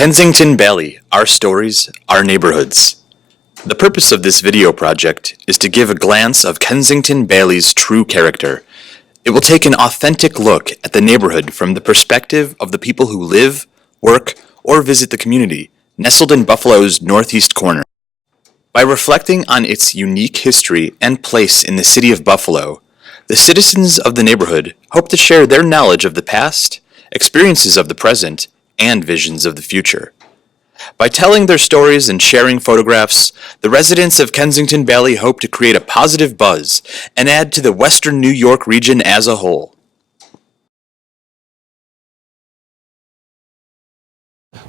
Kensington Bailey, Our Stories, Our Neighborhoods. The purpose of this video project is to give a glance of Kensington Bailey's true character. It will take an authentic look at the neighborhood from the perspective of the people who live, work, or visit the community, nestled in Buffalo's northeast corner. By reflecting on its unique history and place in the city of Buffalo, the citizens of the neighborhood hope to share their knowledge of the past, experiences of the present, and visions of the future. By telling their stories and sharing photographs, the residents of Kensington Bailey hope to create a positive buzz and add to the Western New York region as a whole.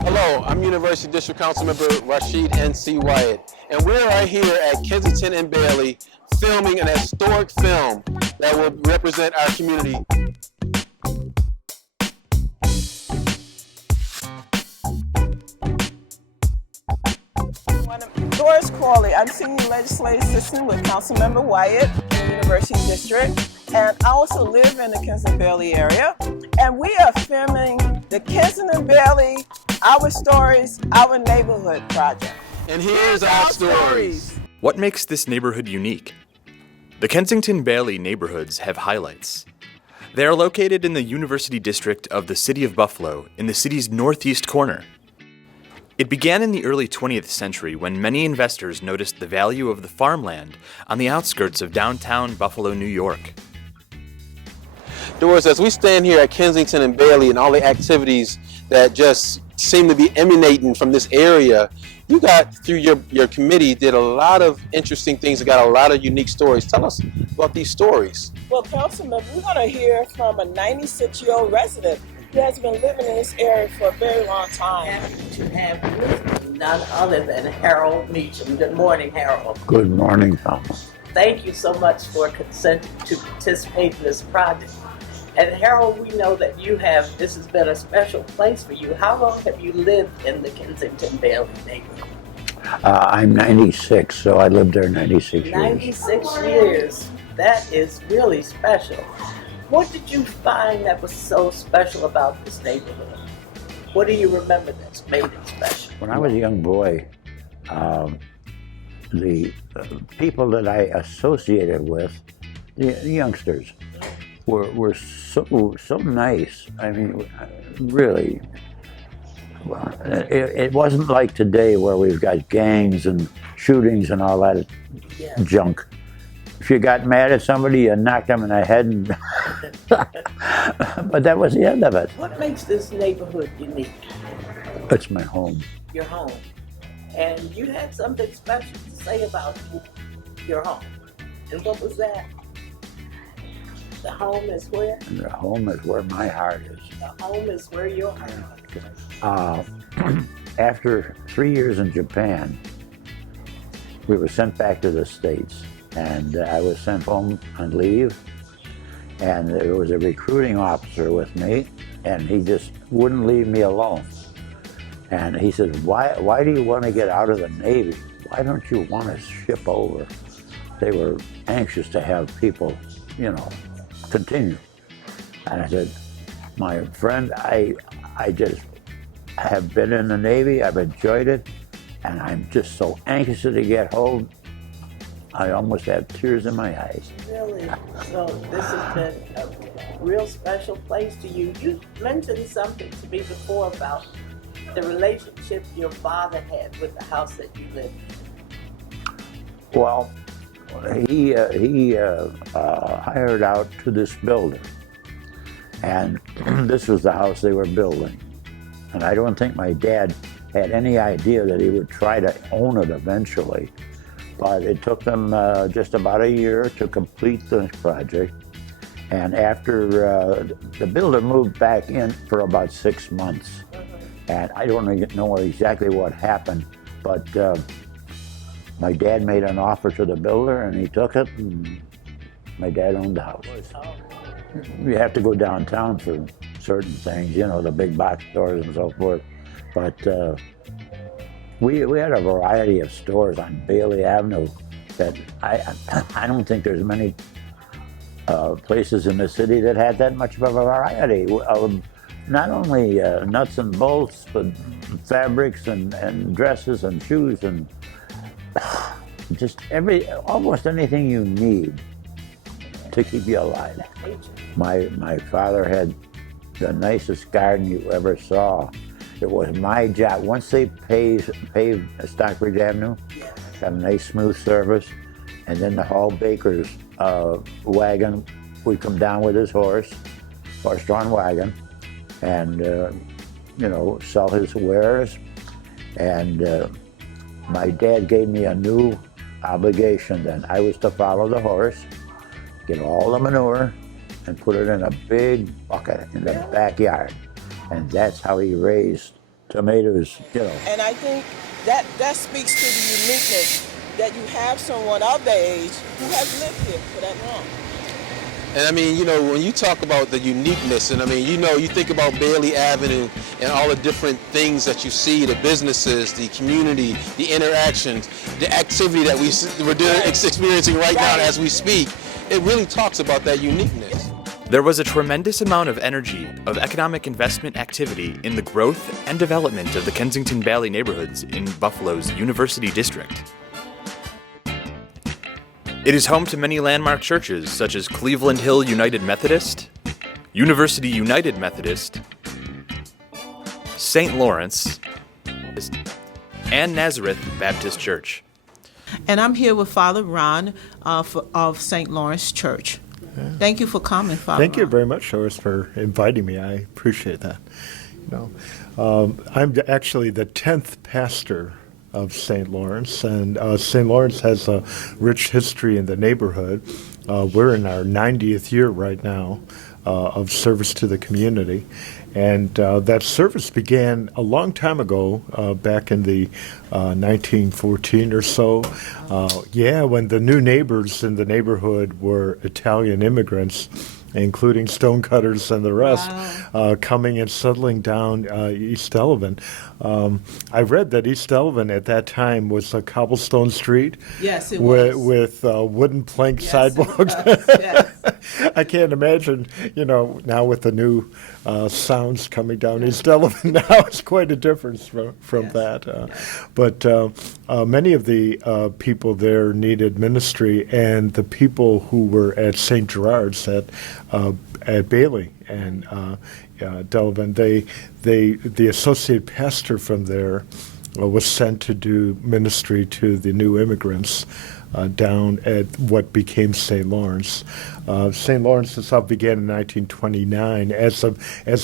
Hello, I'm University District Council Member Rashid N.C. Wyatt, and we're right here at Kensington and Bailey filming an historic film that will represent our community. Doris Crawley. I'm Senior Legislative Assistant with Councilmember Wyatt in the University District, and I also live in the Kensington Bailey area. And we are filming the Kensington Bailey Our Stories, Our Neighborhood project. And here's our stories. What makes this neighborhood unique? The Kensington Bailey neighborhoods have highlights. They are located in the University District of the City of Buffalo in the city's northeast corner. It began in the early 20th century when many investors noticed the value of the farmland on the outskirts of downtown Buffalo, New York. Doris, as we stand here at Kensington and Bailey and all the activities that just seem to be emanating from this area, you got, through your committee, did a lot of interesting things and got a lot of unique stories. Tell us about these stories. Well, Councilman, we're going to hear from a 96-year-old resident who has been living in this area for a very long time. Happy to have with me none other than Harold Meacham. Good morning, Harold. Good morning, Thomas. Thank you so much for consenting to participate in this project. And Harold, we know that this has been a special place for you. How long have you lived in the Kensington Bailey neighborhood? I'm 96, so I lived there 96 years. 96 years. That is really special. What did you find that was so special about this neighborhood? What do you remember that's made it special? When I was a young boy, the people that I associated with, the youngsters, were so nice. I mean, really. Well, it wasn't like today where we've got gangs and shootings and all that junk. If you got mad at somebody, you knocked them in the head, and but that was the end of it. What makes this neighborhood unique? It's my home. Your home. And you had something special to say about your home. And what was that? The home is where? And the home is where my heart is. The home is where your heart is. After 3 years in Japan, we were sent back to the States. And I was sent home on leave, and there was a recruiting officer with me, and he just wouldn't leave me alone. And he said, why do you want to get out of the Navy? Why don't you want to ship over? They were anxious to have people, continue. And I said, my friend, I just have been in the Navy, I've enjoyed it, and I'm just so anxious to get home. I almost have tears in my eyes. Really? So this has been a real special place to you. You mentioned something to me before about the relationship your father had with the house that you lived in. Well, he hired out to this builder, and this was the house they were building. And I don't think my dad had any idea that he would try to own it eventually. But it took them just about a year to complete the project. And after the builder moved back in for about 6 months. And I don't know exactly what happened, but my dad made an offer to the builder and he took it, and my dad owned the house. You have to go downtown for certain things, the big box stores and so forth. But we had a variety of stores on Bailey Avenue that I don't think there's many places in the city that had that much of a variety. not only nuts and bolts, but fabrics and dresses and shoes and just almost anything you need to keep you alive. My father had the nicest garden you ever saw. It was my job. Once they paved Stockbridge Avenue, got a nice smooth surface, and then the Hall Baker's wagon would come down with his horse-drawn wagon, and sell his wares. And my dad gave me a new obligation then. I was to follow the horse, get all the manure, and put it in a big bucket in the backyard. And that's how he raised tomatoes, And I think that speaks to the uniqueness that you have someone of their age who has lived here for that long. And I mean, when you talk about the uniqueness, and I mean, you think about Bailey Avenue and all the different things that you see, the businesses, the community, the interactions, the activity that we're experiencing right now as we speak, it really talks about that uniqueness. There was a tremendous amount of energy of economic investment activity in the growth and development of the Kensington Bailey neighborhoods in Buffalo's University District. It is home to many landmark churches such as Cleveland Hill United Methodist, University United Methodist, St. Lawrence, and Nazareth Baptist Church. And I'm here with Father Ron of St. Lawrence Church. Yeah. Thank you for coming, Father Thank you Ron. very much, Doris, for inviting me. I appreciate that. I'm actually the 10th pastor of St. Lawrence, and St. Lawrence has a rich history in the neighborhood. We're in our 90th year right now of service to the community, and that service began a long time ago, back in the 1914 or so. When the new neighbors in the neighborhood were Italian immigrants, including stonecutters and the rest, coming and settling down East Delavan. I read that East Delavan at that time was a cobblestone street. Yes, it was. With wooden plank Yes, sidewalks. it was. Yes. I can't imagine, now with the new sounds coming down East Delavan now, it's quite a difference from that. But many of the people there needed ministry, and the people who were at St. Gerard's at Bailey and Delavan, the associate pastor from there was sent to do ministry to the new immigrants down at what became St. Lawrence. St. Lawrence itself began in 1929 as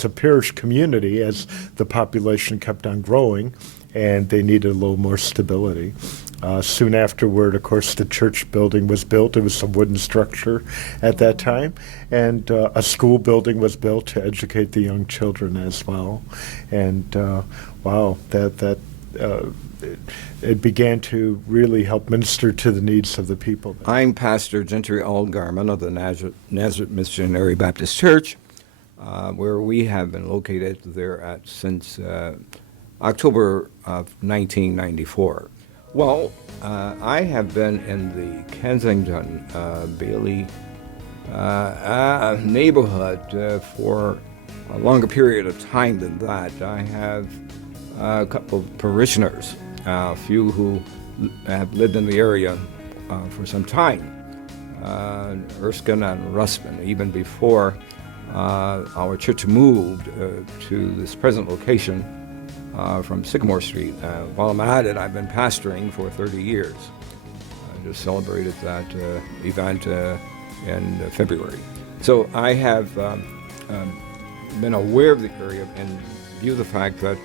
a parish community, as the population kept on growing, and they needed a little more stability. Soon afterward, of course, the church building was built. It was a wooden structure at that time, and a school building was built to educate the young children as well. And it began to really help minister to the needs of the people. I'm Pastor Gentry Allgarman of the Nazareth Missionary Baptist Church, where we have been located there since October of 1994. Well, I have been in the Kensington Bailey neighborhood for a longer period of time than that. I have a couple of parishioners, a few who have lived in the area for some time, Erskine and Ruspin, even before our church moved to this present location from Sycamore Street. While I'm at it, I've been pastoring for 30 years. I just celebrated that event in February. So I have been aware of the area and view the fact that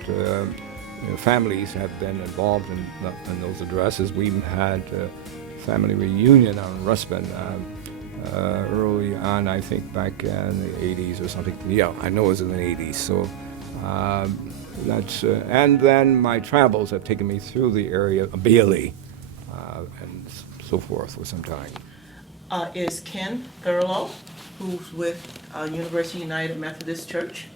families have been involved in those addresses. We've had family reunion on Ruspin early on, I think back in the 80s or something. Yeah, I know it was in the 80s. So that's and then my travels have taken me through the area of Bailey and so forth for some time. Is Ken Thurlow, who's with University United Methodist Church.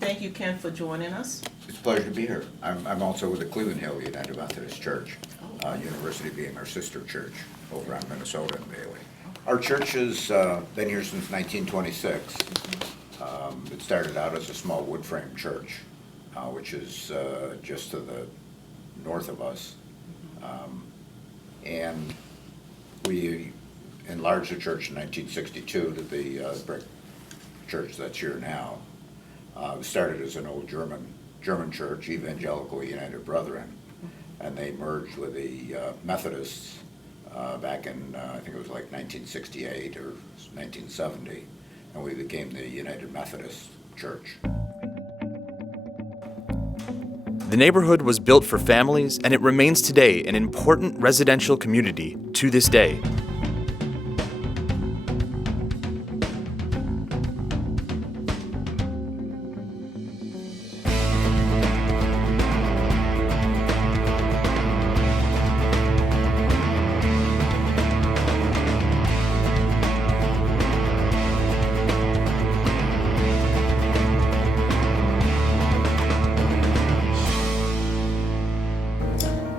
Thank you, Ken, for joining us. It's a pleasure to be here. I'm also with the Cleveland Hill United Methodist Church, University being our sister church over on Minnesota and Bailey. Our church has been here since 1926. It started out as a small wood frame church, which is just to the north of us. And we enlarged the church in 1962 to the brick church that's here now. It started as an old German church, Evangelical United Brethren, and they merged with the Methodists back in, I think it was like 1968 or 1970, and we became the United Methodist Church. The neighborhood was built for families, and it remains today an important residential community to this day.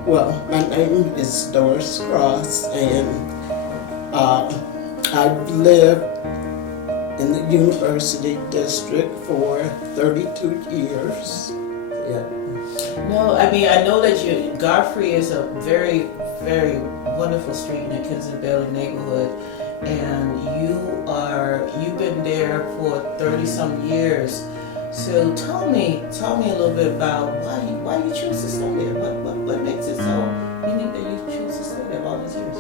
Well, my name is Doris Cross, and I've lived in the University District for 32 years. Yeah. No, I mean, I know that Godfrey is a very, very wonderful street in the Kensington Bailey neighborhood, and you've been there for 30-some years. So tell me a little bit about why you choose to stay there. What makes it so unique that you choose to stay there all these years?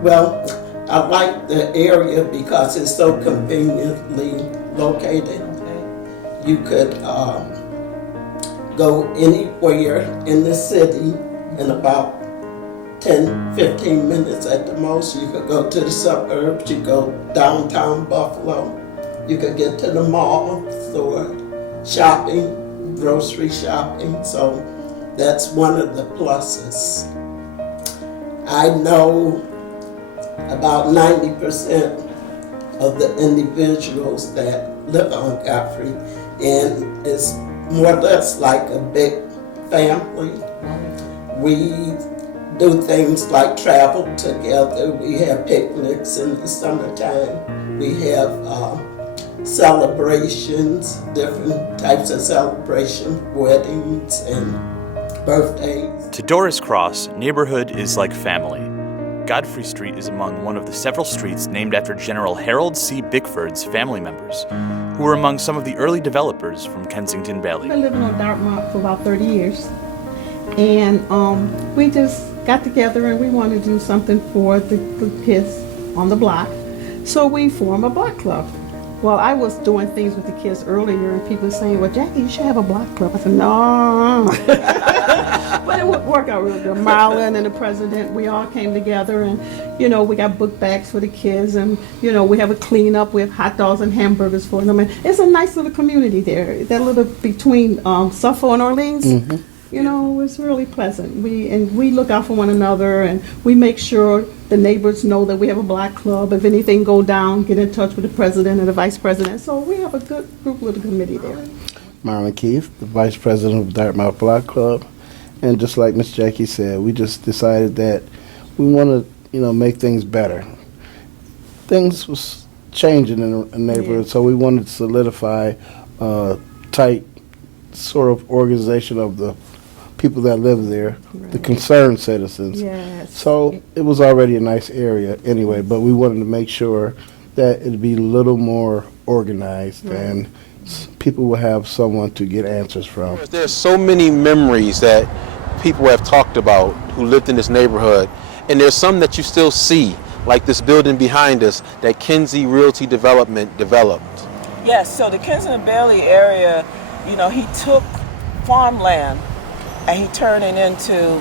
Well, I like the area because it's so conveniently located. Okay. You could go anywhere in the city in about 10-15 minutes at the most. You could go to the suburbs, you go downtown Buffalo, you could get to the malls or shopping, grocery shopping, so that's one of the pluses. I know about 90% of the individuals that live on Godfrey, and it's more or less like a big family. We do things like travel together. We have picnics in the summertime. We have celebrations, different types of celebrations, weddings and birthdays. To Doris Cross, neighborhood is like family. Godfrey Street is among one of the several streets named after General Harold C. Bickford's family members, who were among some of the early developers from Kensington Bailey. I've been living on Dartmouth for about 30 years, and we just got together and we wanted to do something for the kids on the block, so we formed a block club. Well, I was doing things with the kids earlier, and people were saying, well, Jackie, you should have a block club. I said, no. But it would work out real good. Marlon and the president, we all came together, and, we got book bags for the kids, and, we have a cleanup. We have hot dogs and hamburgers for them. And it's a nice little community there. That little between Suffolk and Orleans. Mm-hmm. It's really pleasant. We look out for one another, and we make sure the neighbors know that we have a block club. If anything go down, get in touch with the president and the vice president. So we have a good group little committee there. Marlon Keith, the vice president of Dartmouth Block Club. And just like Miss Jackie said, we just decided that we want to, make things better. Things was changing in the neighborhood, so we wanted to solidify a tight sort of organization of the people that live there, right. The concerned citizens. Yes. So it was already a nice area anyway, but we wanted to make sure that it'd be a little more organized, right. And people will have someone to get answers from. There's so many memories that people have talked about who lived in this neighborhood, and there's some that you still see, like this building behind us that Kinsey Realty Development developed. Yes, so the Kensington Bailey area, he took farmland and he turned it into,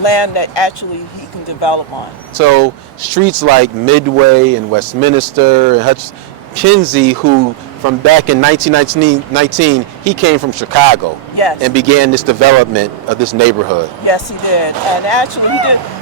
land that actually he can develop on. So streets like Midway and Westminster and Kinsey, who from back in 1919, he came from Chicago. Yes. And began this development of this neighborhood. Yes, he did. And actually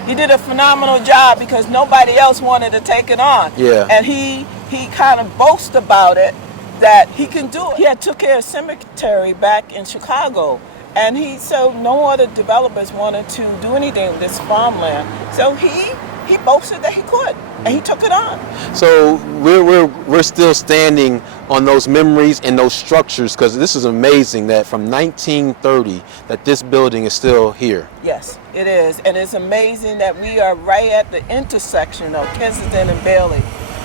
he did a phenomenal job because nobody else wanted to take it on. Yeah. And he kind of boasts about it that he can do it. He had took care of cemetery back in Chicago. And so no other developers wanted to do anything with this farmland. So he boasted that he could, and he took it on. So we're still standing on those memories and those structures, because this is amazing that from 1930 that this building is still here. Yes, it is. And it's amazing that we are right at the intersection of Kensington and Bailey.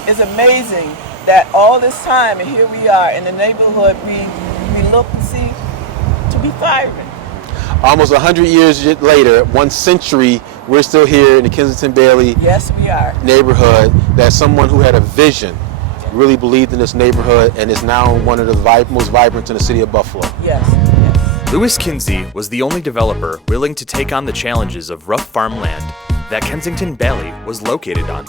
It's amazing that all this time, and here we are in the neighborhood, we look and see to be thriving. Almost 100 years later, 1 century, we're still here in the Kensington Bailey Yes, we are. neighborhood. That someone who had a vision really believed in this neighborhood and is now one of the most vibrant in the city of Buffalo. Yes, yes. Lewis Kinsey was the only developer willing to take on the challenges of rough farmland that Kensington Bailey was located on.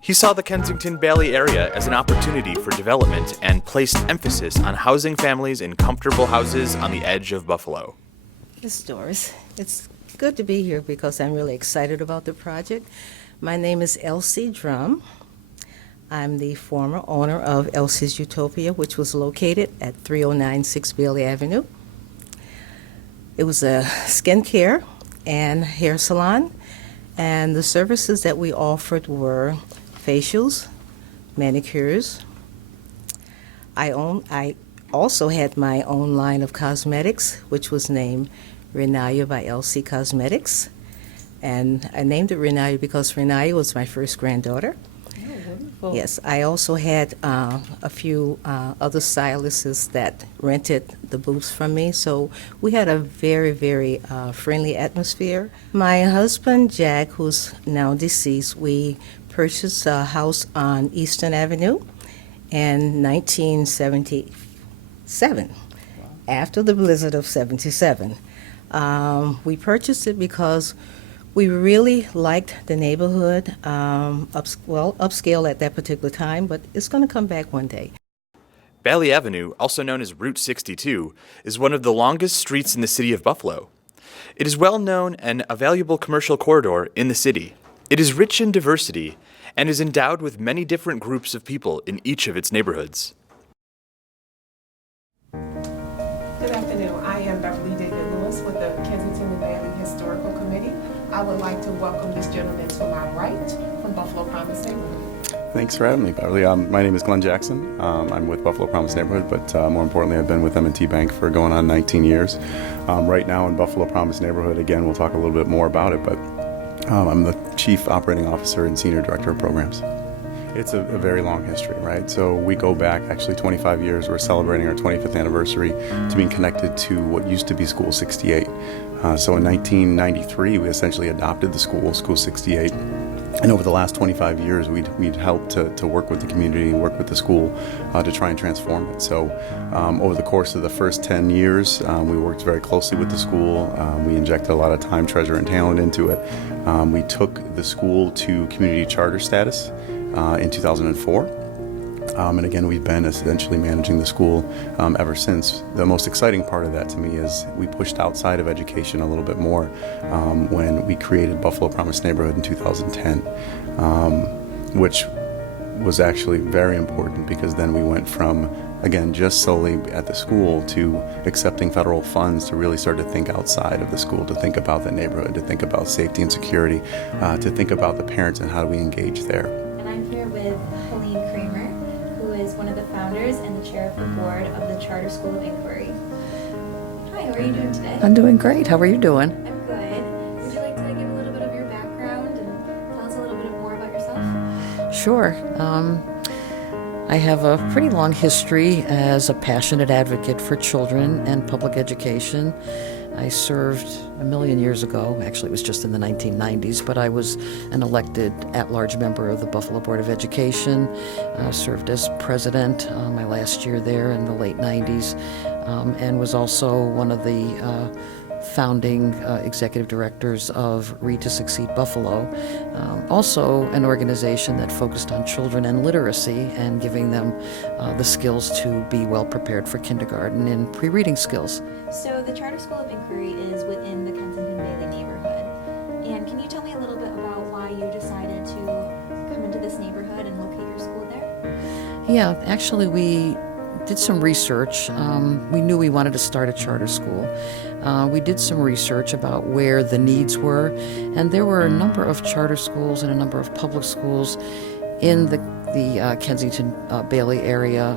He saw the Kensington Bailey area as an opportunity for development and placed emphasis on housing families in comfortable houses on the edge of Buffalo. Ms. Doris, it's good to be here because I'm really excited about the project. My name is Elsie Drum. I'm the former owner of Elsie's Utopia, which was located at 3096 Bailey Avenue. It was a skincare and hair salon, and the services that we offered were facials, manicures. I also had my own line of cosmetics, which was named Renaya by Elsie Cosmetics. And I named it Renaya because Renaya was my first granddaughter. Wonderful. Yes, I also had a few other stylists that rented the booths from me, so we had a very, very friendly atmosphere. My husband, Jack, who's now deceased, we purchased a house on Eastern Avenue in 1977, after the blizzard of 77. We purchased it because we really liked the neighborhood, upscale at that particular time, but it's going to come back one day. Bailey Avenue, also known as Route 62, is one of the longest streets in the city of Buffalo. It is well known and a valuable commercial corridor in the city. It is rich in diversity and is endowed with many different groups of people in each of its neighborhoods. Good afternoon. I am Beverly David-Lewis with the Kensington Bailey Historical Committee. I would like to welcome this gentleman to my right from Buffalo Promise Neighborhood. Thanks for having me, Beverly. My name is Glenn Jackson. I'm with Buffalo Promise Neighborhood, but more importantly, I've been with M&T Bank for going on 19 years. Right now in Buffalo Promise Neighborhood, again, we'll talk a little bit more about it, but I'm the Chief Operating Officer and Senior Director of Programs. It's a very long history, right? So we go back actually 25 years. We're celebrating our 25th anniversary to being connected to what used to be School 68. So in 1993, we essentially adopted the school, School 68. And over the last 25 years, we'd helped to work with the community, work with the school to try and transform it. So over the course of the first 10 years, we worked very closely with the school. We injected a lot of time, treasure, and talent into it. We took the school to community charter status in 2004. And again, we've been essentially managing the school ever since. The most exciting part of that to me is we pushed outside of education a little bit more when we created Buffalo Promise Neighborhood in 2010, which was actually very important because then we went from, again, just solely at the school to accepting federal funds to really start to think outside of the school, to think about the neighborhood, to think about safety and security, to think about the parents and how do we engage there. And I'm here with Helene Kramer, who is one of the founders and the chair of the board of the Charter School of Inquiry. Hi, how are you doing today? I'm doing great. How are you doing? I'm good. Would you like to give a little bit of your background and tell us a little bit more about yourself? Sure. I have a pretty long history as a passionate advocate for children and public education. I served a million years ago, actually it was just in the 1990s, but I was an elected at-large member of the Buffalo Board of Education, served as president my last year there in the late 90s, and was also one of the founding executive directors of Read to Succeed Buffalo, also an organization that focused on children and literacy and giving them the skills to be well prepared for kindergarten and pre-reading skills. So the Charter School of Inquiry is within the Kensington Bailey neighborhood. And can you tell me a little bit about why you decided to come into this neighborhood and locate your school there? Yeah, actually we did some research. We knew we wanted to start a charter school. We did some research about where the needs were, and there were a number of charter schools and a number of public schools in the the Kensington Bailey area,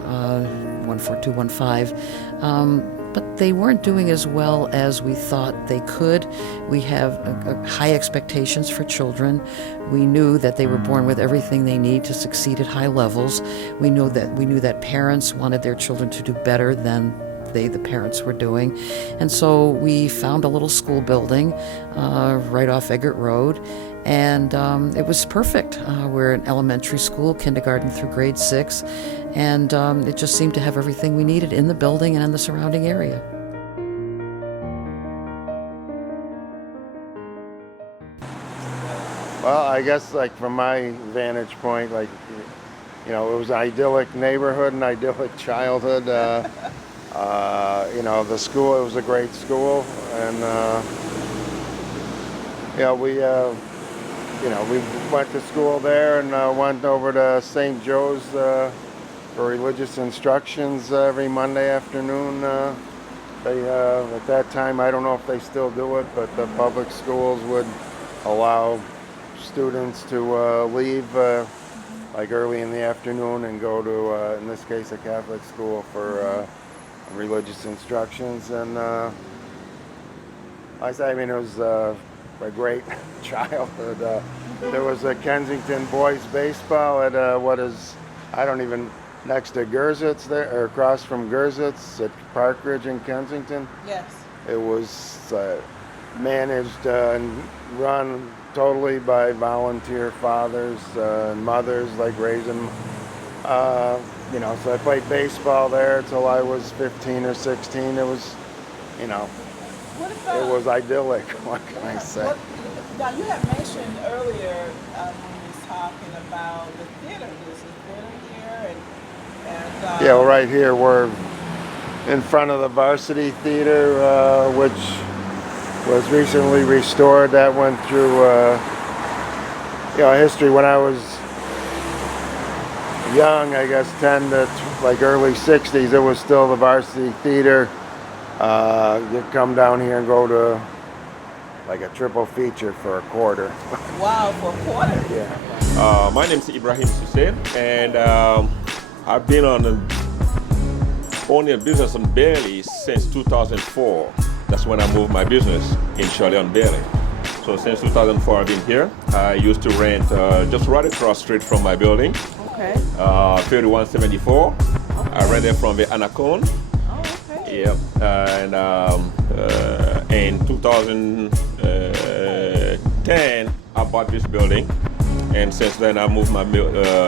14215. But they weren't doing as well as we thought they could. We have high expectations for children. We knew that they were born with everything they need to succeed at high levels. We knew that parents wanted their children to do better than the parents were doing. And so we found a little school building right off Eggert Road, and it was perfect. We're an elementary school, kindergarten through grade 6, and it just seemed to have everything we needed in the building and in the surrounding area. Well, I guess like from my vantage point, like, you know, it was an idyllic neighborhood, an idyllic childhood. You know, the school, it was a great school, and we went to school there and went over to St. Joe's for religious instructions every Monday afternoon. At that time, I don't know if they still do it, but the public schools would allow students to leave like early in the afternoon and go to, in this case, a Catholic school for religious instructions. And it was a great childhood. There was a Kensington boys baseball at next to Gersitz there, or across from Gersitz at Park Ridge in Kensington. Yes. It was managed and run totally by volunteer fathers and mothers, like raising, so I played baseball there till I was 15 or 16. It was, it was idyllic, what can I say? Now, you had mentioned earlier when you was talking about the theater. There's a theater here, Yeah, well, right here we're in front of the Varsity Theater, which was recently restored. That went through, history. When I was young, I guess 10 to early 60s, it was still the Varsity Theater. You'd come down here and go to like a triple feature for a quarter. Wow, for a quarter? Yeah. My name is Ibrahim Hussein, and I've been owning a business on Bailey since 2004. That's when I moved my business in Shirley on Bailey. So since 2004, I've been here. I used to rent just right across the street from my building. Okay. 3174. Okay. I rented from the Anacon. Oh, okay. Yep. And in 2010, I bought this building. And since then, I moved my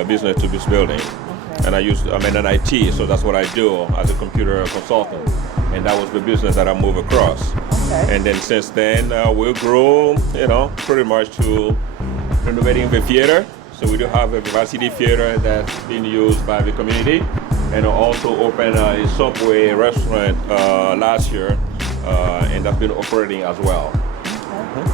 business to this building. Okay. And I'm in an IT, so that's what I do as a computer consultant. And that was the business that I moved across. Okay. And then since then, we'll grow, pretty much to renovating the theater. So we do have a Varsity Theater that's being used by the community. And also opened a Subway restaurant last year, and that's been operating as well. Okay.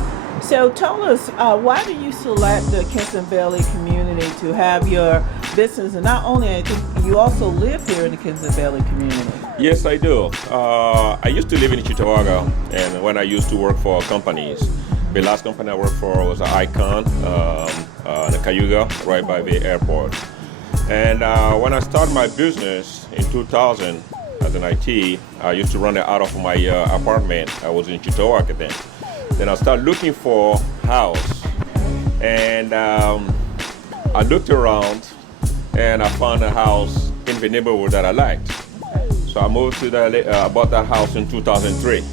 So tell us, why do you select the Kensington Bailey community to have your business? And not only, I think you also live here in the Kensington Bailey community. Yes, I do. I used to live in Cheektowaga, and when I used to work for companies, the last company I worked for was Icon, in Cayuga, right by the airport. And when I started my business in 2000 as an IT, I used to run it out of my apartment. I was in Cheektowaga then. Then I started looking for a house, and I looked around, and I found a house in the neighborhood that I liked. So I moved to I bought that house in 2003.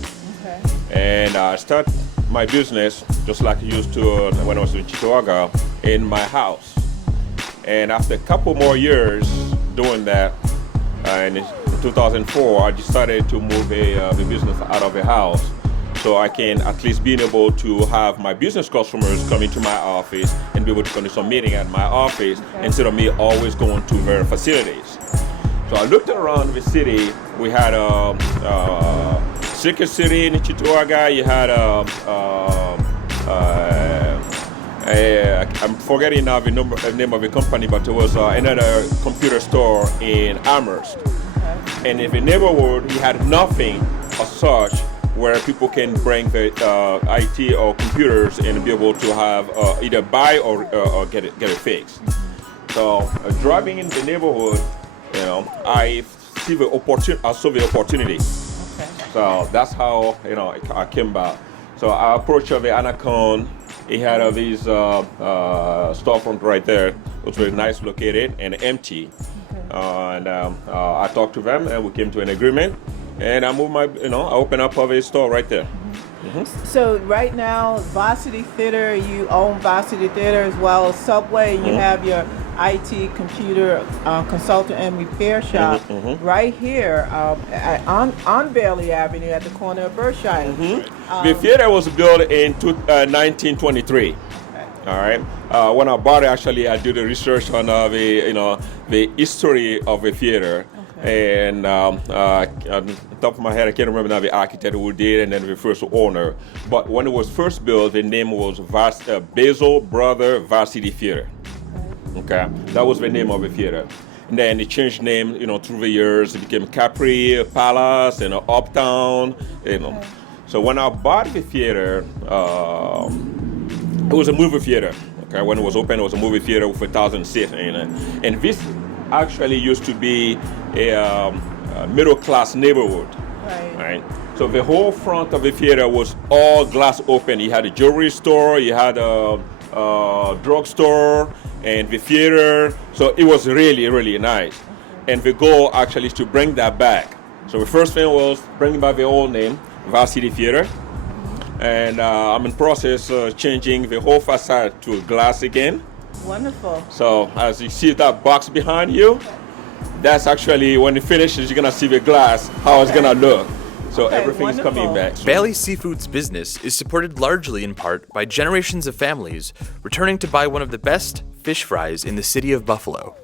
Okay. And I started my business just like I used to when I was in Cheektowaga in my house. And after a couple more years doing that, in 2004, I decided to move the business out of the house, so I can at least be able to have my business customers come into my office and be able to conduct some meeting at my office, instead of me always going to their facilities. So I looked around the city. We had Circuit City in Cheektowaga. You had I'm forgetting now the name of the company, but it was another computer store in Amherst. Okay. And in the neighborhood, you had nothing as such where people can bring the IT or computers and be able to have either buy or get it fixed. So driving in the neighborhood, you know, I saw the opportunity. Okay. So that's how, you know, I came back. So I approached the Anacon. He had his storefront right there. It was very nice located and empty. And I talked to them and we came to an agreement. And I moved I opened up a store right there. So right now, Varsity Theater, you own Varsity Theater as well as Subway. You have your IT computer consultant and repair shop right here on Bailey Avenue at the corner of Berkshire. The theater was built in 1923. All right. When I bought it, actually, I did the research on the history of the theater. And on the top of my head, I can't remember now the architect who did, and then the first owner. But when it was first built, the name was Basil Brother Varsity Theater. Okay, that was the name of the theater. And then it changed name, through the years. It became Capri Palace, Uptown, So when I bought the theater, it was a movie theater. Okay, when it was open, it was a movie theater with 1,000 seats in it. And this actually used to be a middle-class neighborhood. Right. So the whole front of the theater was all glass open. You had a jewelry store, you had a drugstore, and the theater. So it was really, really nice. And the goal actually is to bring that back. So the first thing was bringing back the old name, Varsity Theater. And I'm in process of changing the whole facade to glass again. Wonderful. So as you see that box behind you, that's actually, when it finishes, you're gonna see the glass, how it's gonna look. So everything is coming back. Bailey Seafood's business is supported largely in part by generations of families returning to buy one of the best fish fries in the city of Buffalo.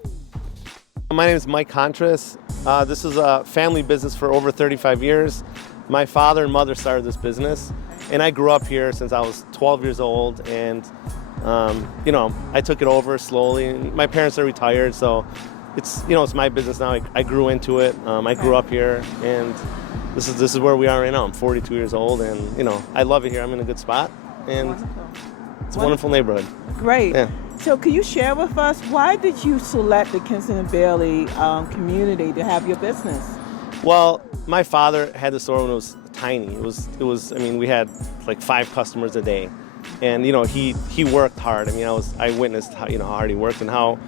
My name is Mike Contras. This is a family business for over 35 years. My father and mother started this business, and I grew up here since I was 12 years old, and I took it over slowly. My parents are retired, so it's my business now. I grew into it. I grew up here, and this is where we are right now. I'm 42 years old, and I love it here. I'm in a good spot, and it's a wonderful neighborhood. Great. Yeah. So can you share with us, why did you select the Kensington Bailey community to have your business? Well, my father had the store when it was tiny. It was. I mean, we had like 5 customers a day. And he worked hard. I mean, I witnessed how hard he worked and how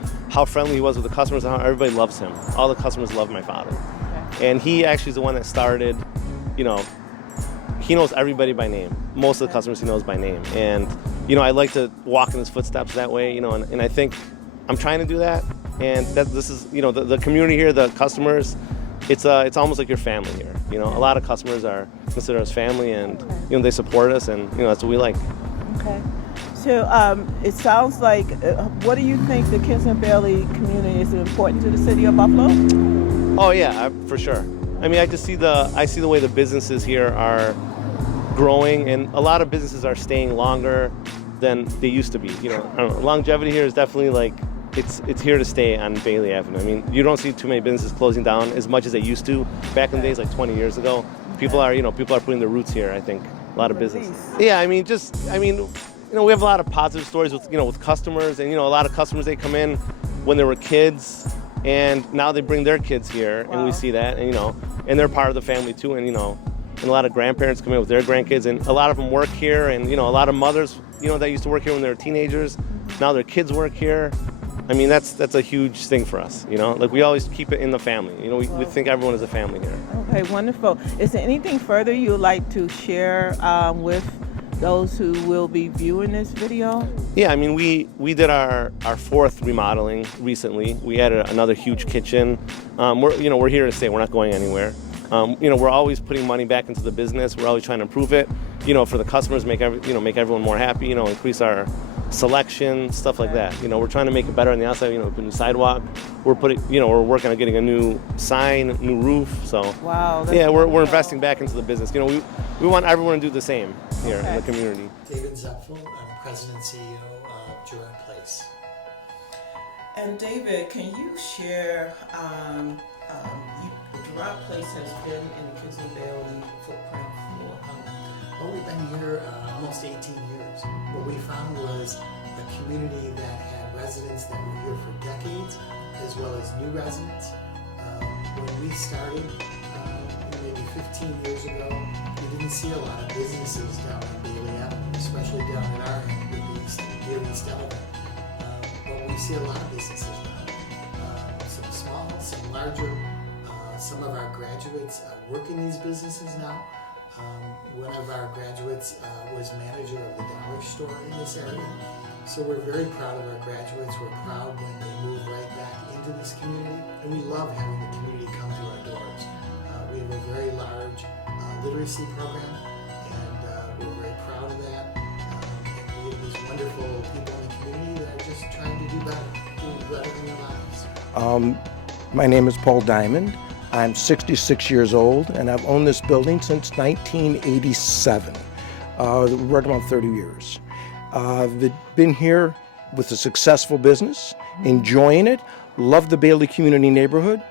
friendly he was with the customers and how everybody loves him. All the customers love my father. Okay. And he actually is the one that started. He knows everybody by name. Most of the customers he knows by name. And I like to walk in his footsteps that way. And I think I'm trying to do that. And this is the community here, the customers. It's almost like your family here. A lot of customers are considered us family, and they support us, and that's what we like. Okay. So it sounds like, what do you think the Kensington Bailey community is important to the city of Buffalo? Oh yeah, for sure. I mean, I see the way the businesses here are growing, and a lot of businesses are staying longer than they used to be. I don't know, longevity here is definitely like it's here to stay on Bailey Avenue. I mean, you don't see too many businesses closing down as much as they used to back in the days, like 20 years ago. People are putting their roots here. I think a lot of businesses. Yeah, we have a lot of positive stories with customers, and a lot of customers, they come in when they were kids, and now they bring their kids here, and we see that, and they're part of the family too, and a lot of grandparents come in with their grandkids, and a lot of them work here, and a lot of mothers that used to work here when they were teenagers, now their kids work here. I mean, that's a huge thing for us, like we always keep it in the family. We think everyone is a family here. Okay, wonderful. Is there anything further you would like to share with those who will be viewing this video? Yeah, I mean, we did our 4th remodeling recently. We added another huge kitchen. We're here to stay. We're not going anywhere. We're always putting money back into the business. We're always trying to improve it. For the customers, make everyone more happy. Increase our selection, stuff like that. We're trying to make it better on the outside. Put a new sidewalk. We're we're working on getting a new sign, new roof. So wow. Yeah, we're investing back into the business. We want everyone to do the same here in the community. David Zepfel, I'm President and CEO of Durant Place. And David, can you share? Durant Place has been in the Kensington Bailey footprint for Well, we've been here almost 18 years. What we found was a community that had residents that were here for decades, as well as new residents. When we started, maybe 15 years ago, we didn't see a lot of businesses down on Bailey Avenue, especially down at our end with the near East Element. But we see a lot of businesses now, some small, some larger. Some of our graduates work in these businesses now. One of our graduates was manager of the dollar store in this area. So we're very proud of our graduates. We're proud when they move right back into this community. And we love having the community come through our doors. We have a very large literacy program, and we're very proud of that. And we have these wonderful people in the community that are just trying to do better in their lives. My name is Paul Diamond. I'm 66 years old, and I've owned this building since 1987, right around 30 years. I've been here with a successful business, enjoying it, love the Bailey community neighborhood.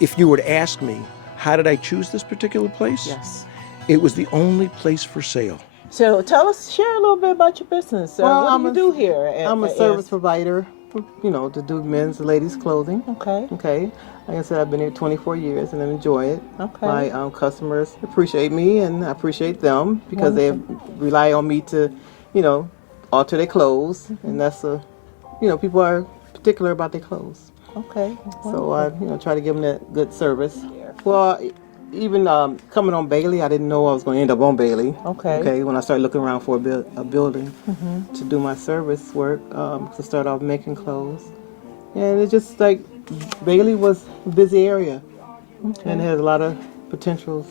If you were to ask me, how did I choose this particular place? Yes. It was the only place for sale. So share a little bit about your business. What do you do here? I'm a service provider, to do men's and ladies' clothing. Okay. Like I said, I've been here 24 years and I enjoy it. Okay. My customers appreciate me and I appreciate them because they rely on me to, alter their clothes. And that's people are particular about their clothes. Okay. So I, try to give them that good service. Well, even coming on Bailey, I didn't know I was going to end up on Bailey. Okay. When I started looking around for a building to do my service work, to start off making clothes. And it's just like Bailey was a busy area and had a lot of potentials,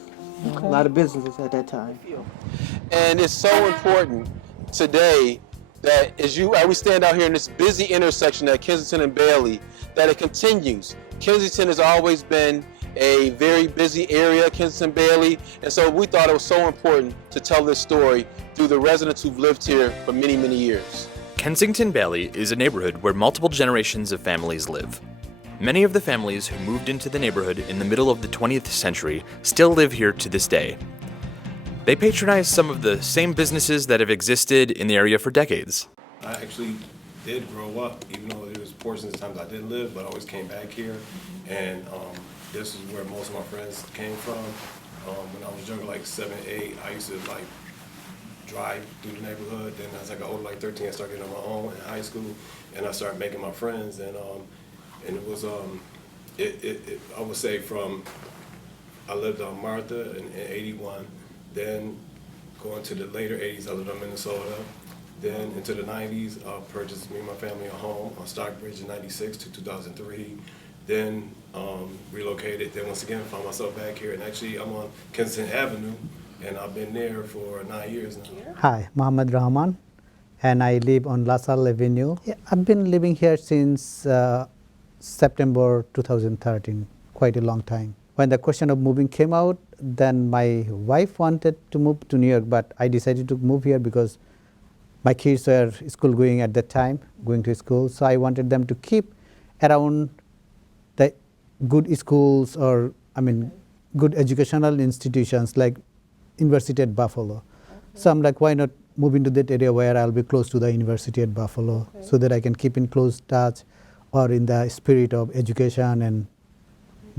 a lot of businesses at that time. And it's so important today that as we stand out here in this busy intersection at Kensington and Bailey, that it continues. Kensington has always been a very busy area, Kensington Bailey, and so we thought it was so important to tell this story through the residents who've lived here for many, many years. Kensington Bailey is a neighborhood where multiple generations of families live. Many of the families who moved into the neighborhood in the middle of the 20th century still live here to this day. They patronize some of the same businesses that have existed in the area for decades. I actually did grow up, even though there was portions of times I didn't live, but I always came back here. And this is where most of my friends came from. When I was younger, like 7, 8, I used to drive through the neighborhood. Then as I got older, like 13, I started getting on my own in high school, and I started making my friends. And it was, I would say I lived on Martha in 81, then going to the later 80s, I lived in Minnesota. Then into the 90s, I purchased me and my family a home on Stockbridge in 96 to 2003. Then relocated, then once again found myself back here, and actually I'm on Kensington Avenue, and I've been there for 9 years now. Hi, Mohammed Rahman, and I live on La Salle Avenue. I've been living here since September 2013, quite a long time. When the question of moving came out, then my wife wanted to move to New York, but I decided to move here because my kids were school going at that time, going to school, so I wanted them to keep around the good schools or, good educational institutions like University at Buffalo. So I'm like, why not move into that area where I'll be close to the University at Buffalo so that I can keep in close touch or in the spirit of education and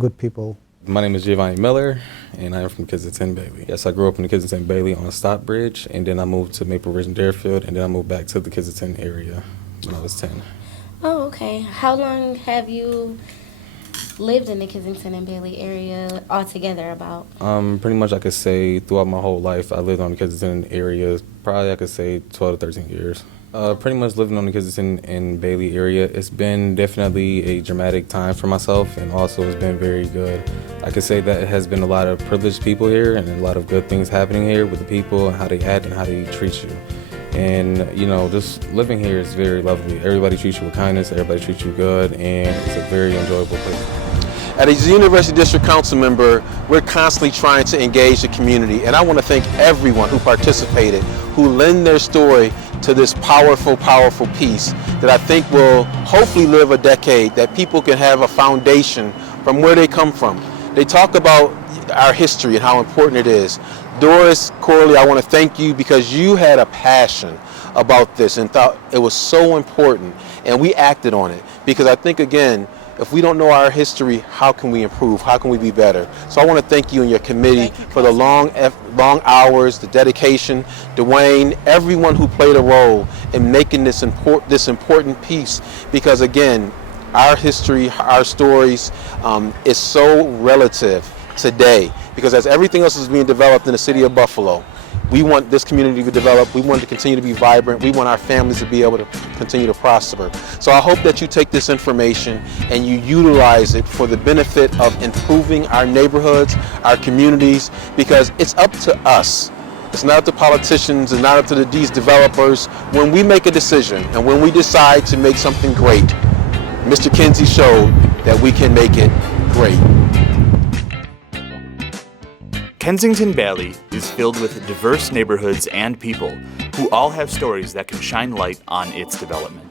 good people. My name is Giovanni Miller, and I am from Kensington Bailey. Yes, I grew up in the Kensington Bailey on Stockbridge, and then I moved to Maple Ridge and Deerfield, and then I moved back to the Kensington area when I was 10. Oh, okay. How long have you lived in the Kensington and Bailey area altogether about? Pretty much I could say throughout my whole life, I lived on the Kensington area, probably I could say 12 to 13 years. Pretty much living on the Kensington and Bailey area, it's been definitely a dramatic time for myself, and also it's been very good. I could say that it has been a lot of privileged people here and a lot of good things happening here with the people and how they act and how they treat you. And, just living here is very lovely. Everybody treats you with kindness, everybody treats you good, and it's a very enjoyable place. As a University District Council member, we're constantly trying to engage the community, and I want to thank everyone who participated, who lend their story to this powerful, powerful piece that I think will hopefully live a decade, that people can have a foundation from where they come from. They talk about our history and how important it is. Doris, Corley, I want to thank you because you had a passion about this and thought it was so important, and we acted on it. Because I think, again, if we don't know our history, how can we improve? How can we be better? So I want to thank you and your committee for the long hours, the dedication, Dwayne, everyone who played a role in making this important piece. Because again, our history, our stories is so relative today. Because as everything else is being developed in the city of Buffalo, we want this community to develop. We want it to continue to be vibrant. We want our families to be able to continue to prosper. So I hope that you take this information and you utilize it for the benefit of improving our neighborhoods, our communities, because it's up to us. It's not up to politicians and not up to these developers. When we make a decision and when we decide to make something great, Mr. Kinsey showed that we can make it great. Kensington Bailey is filled with diverse neighborhoods and people who all have stories that can shine light on its development.